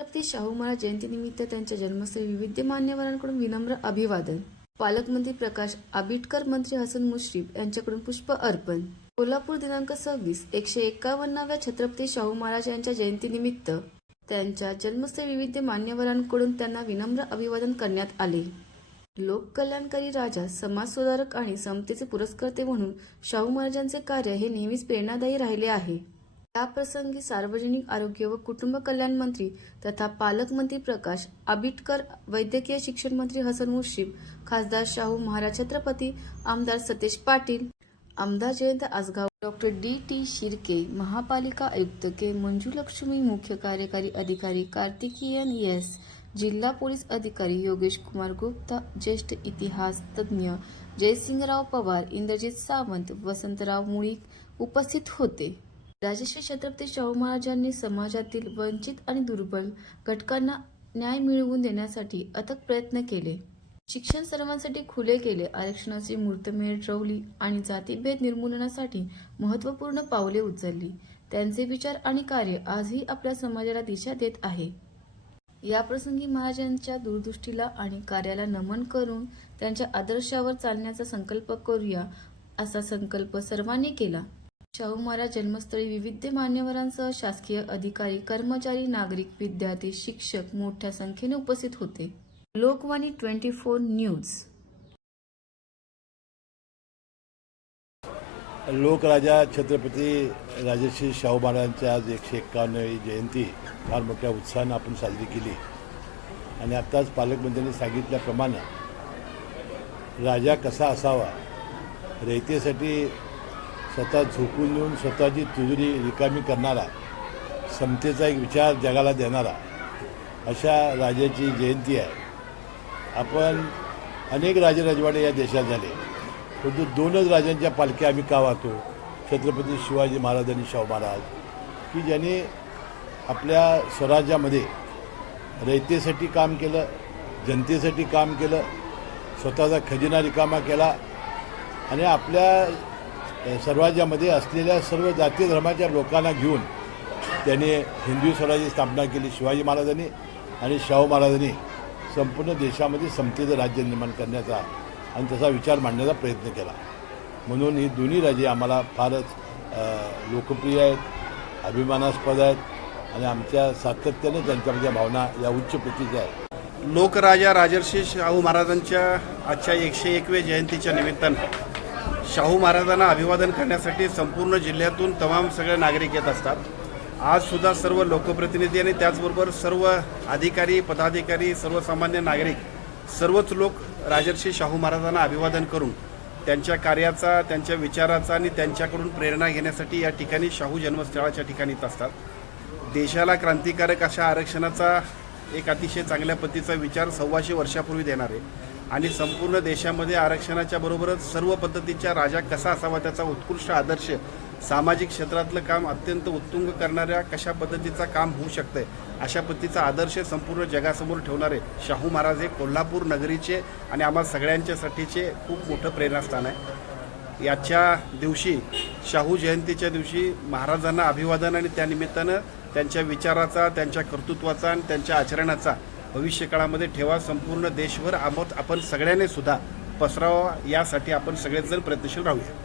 छत्रपती शाहू महाराज जयंतीनिमित्त त्यांच्या जन्मस्थळी विविध मान्यवरांकडून विनम्र अभिवादन. पालकमंत्री प्रकाश आबिटकर मंत्री हसन मुश्रीफ यांच्याकडून पुष्प अर्पण. कोल्हापूर दिनांक सव्वीस एकशे एकावन्नाव्या छत्रपती शाहू महाराज यांच्या जयंतीनिमित्त त्यांच्या जन्मस्थळी विविध मान्यवरांकडून त्यांना विनम्र अभिवादन करण्यात आले. लोककल्याणकारी राजा समाजसुधारक आणि समतेचे पुरस्कर्ते म्हणून शाहू महाराजांचे कार्य हे नेहमीच प्रेरणादायी राहिले आहे. या प्रसंगी सार्वजनिक आरोग्य व कुटुंब कल्याण मंत्री तथा पालकमंत्री प्रकाश आबिटकर वैद्यकीय शिक्षण मंत्री हसन मुश्रीफ खासदार शाहू महाराज छत्रपती आमदार सतेज पाटील आमदार Jayant Asgaon doctor D T Shirke महापालिका आयुक्त के मंजुलक्ष्मी मुख्य कार्यकारी अधिकारी कार्तिकीयन एस. जिल्हा पोलीस अधिकारी योगेश कुमार गुप्ता ज्येष्ठ इतिहास तज्ज्ञ जयसिंगराव पवार इंद्रजित सावंत वसंतराव मुळीक उपस्थित होते. राजश्री छत्रपती शाहू महाराजांनी समाजातील वंचित आणि दुर्बल घटकांना न्याय मिळवून देण्यासाठी अथक प्रयत्न केले. शिक्षण सर्वांसाठी खुले केले. आरक्षणाची मूर्तमेढ रवली आणि जातीभेद निर्मूलनासाठी महत्त्वपूर्ण पावले उचलली. त्यांचे विचार आणि कार्य आजही आपल्या समाजाला दिशा देत आहे. याप्रसंगी महाराजांच्या दूरदृष्टीला आणि कार्याला नमन करून त्यांच्या आदर्शावर चालण्याचा संकल्प करूया असा संकल्प सर्वांनी केला. शाहू महाराज जन्मस्थळी विविध मान्यवरांसह शासकीय अधिकारी कर्मचारी नागरिक विद्यार्थी शिक्षक मोठ्या संख्येने उपस्थित होते. Lokvani twenty four news. लोकराजा Chhatrapati Rajarshi Shahu महाराजांची आज एकशे एक्कावन्नवी जयंती फार मोठ्या उत्साहानं आपण साजरी केली. आणि आत्ताच पालकमंत्र्यांनी सांगितल्याप्रमाणे राजा कसा असावा रयतेसाठी स्वतः झोकून येऊन स्वतःची तुजुरी रिकामी करणारा समतेचा एक विचार जगाला देणारा अशा राजाची जयंती आहे. आपण अनेक राजे राजवाडे या देशात झाले. परंतु दोनच राजांच्या पालख्या आम्ही का वाहतो? छत्रपती शिवाजी महाराज आणि शाहू महाराज. की ज्यांनी आपल्या स्वराज्यामध्ये रयतेसाठी काम केलं जनतेसाठी काम केलं स्वतःचा खजिना रिकामा केला आणि आपल्या स्वराज्यामध्ये असलेल्या सर्व जाती धर्माच्या लोकांना घेऊन त्यांनी हिंदू स्वराज्याची स्थापना केली शिवाजी महाराजांनी आणि शाहू महाराजांनी. संपूर्ण देशामध्ये समतेचं राज्य निर्माण करण्याचा आणि तसा विचार मांडण्याचा प्रयत्न केला. म्हणून ही दोन्ही राजे आम्हाला फारच लोकप्रिय आहेत अभिमानास्पद आहेत आणि आमच्या सातत्याने त्यांच्यामध्ये भावना या उच्च प्रतीच्या आहेत. लोकराजा राजर्षी शाहू महाराजांच्या आजच्या एकशे एकवे जयंतीच्या निमित्तानं शाहू महाराजांना अभिवादन करण्यासाठी संपूर्ण जिल्ह्यातून तमाम सगळे नागरिक येत असतात. आज सुद्धा सर्व लोकप्रतिनिधी आणि त्याचबरोबर सर्व अधिकारी पदाधिकारी सर्वसामान्य नागरिक सर्वच लोक राजर्षी शाहू महाराजांना अभिवादन करून त्यांच्या कार्याचा त्यांच्या विचाराचा आणि त्यांच्याकडून प्रेरणा घेण्यासाठी या ठिकाणी शाहू जन्मस्थळाच्या ठिकाणी येत असतात. देशाला क्रांतिकारक अशा आरक्षणाचा एक अतिशय चांगल्या पद्धतीचा विचार सव्वाशे वर्षापूर्वी देणार आहे. आणि संपूर्ण देशामध्ये आरक्षणाच्या बरोबरच सर्व पद्धतीच्या राजा कसा असावा त्याचा उत्कृष्ट आदर्श सामाजिक क्षेत्रातलं काम अत्यंत उत्तुंग करणाऱ्या कशा पद्धतीचा काम होऊ शकतंय अशा पद्धतीचा आदर्श संपूर्ण जगासमोर ठेवणारे शाहू महाराज हे कोल्हापूर नगरीचे आणि आम्हा सगळ्यांच्यासाठीचे खूप मोठं प्रेरणास्थान आहे. याच्या दिवशी शाहू जयंतीच्या दिवशी महाराजांना अभिवादन आणि त्यानिमित्तानं त्यांच्या विचाराचा त्यांच्या कर्तृत्वाचा आणि त्यांच्या आचरणाचा भविष्यकाळामध्ये ठेवा संपूर्ण देशभर आमोत आपण सगळ्यांनी सुद्धा पसरावा यासाठी आपण सगळेजण प्रयत्नशील राहूया.